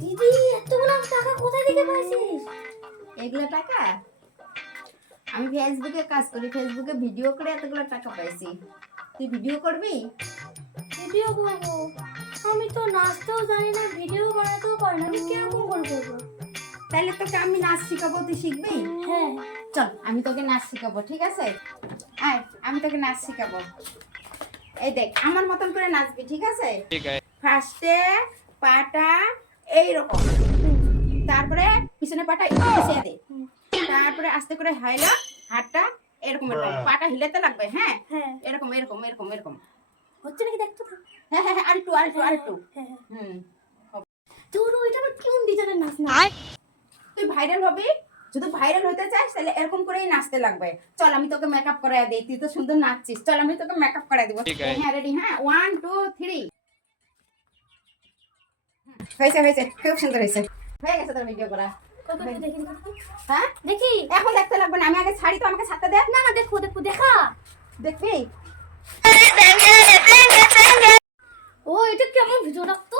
দিদি এতগুলো টাকা কোথায় থেকে পাইছিস? এগুলো টাকা আমি ফেসবুকে কাজ করি, ফেসবুকে ভিডিও করে এতগুলো টাকা পাইছি। তুই ভিডিও করবি? ভিডিও করবো? আমি তো নাচতেও জানি না, ভিডিও বানাতেও পারি না, আমি কিরকম করে করবো? তাহলে তোকে আমি নাচ শিখাবো, তুই শিখবি? হ্যাঁ চল আমি তোকে নাচ শিখাবো, ঠিক আছে? আয় আমি তোকে নাচ শিখাবো। এই দেখ আমার মতন করে নাচবি, ঠিক আছে? ফার্স্টে পাটা এইরকম, তারপরে পিছনে পাটা একটু পিছিয়ে দে, তারপরে আস্তে করে হাইলা হাতটা এরকম এরকম, পাটা হিলাতে লাগবে। হ্যাঁ হ্যাঁ এরকম এরকম এরকম এরকম। হচ্ছে নাকি দেখতো? হ্যাঁ হ্যাঁ হ্যাঁ, আরেকটু আরেকটু আরেকটু। হ্যাঁ হুম, তোর ওইটা আবার কোন ডিজাইনের নাচ না? তুই ভাইরাল হবি, যদি ভাইরাল হতে চাস তাহলে এরকম করেই নাচতে লাগবে। চল আমি তোকে মেকআপ করায় দেই, তুই তো সুন্দর নাচছিস, চল আমি তোকে মেকআপ করায় দেবো। হ্যাঁ রেডি? হ্যাঁ 1 2 3। হয়েছে হয়েছে, খুব সুন্দর হয়েছে, হয়ে গেছে তোর ভিডিও করা। দেখি দেখি হ্যাঁ দেখি। এখন দেখতে লাগবে না, আমি আগে ছাড়ি তো, আমাকে ছাড়তে দে। না না, দেখো দেখো, দেখা। দেখবি? ও এটা কেমন ভিডিও রাখতো?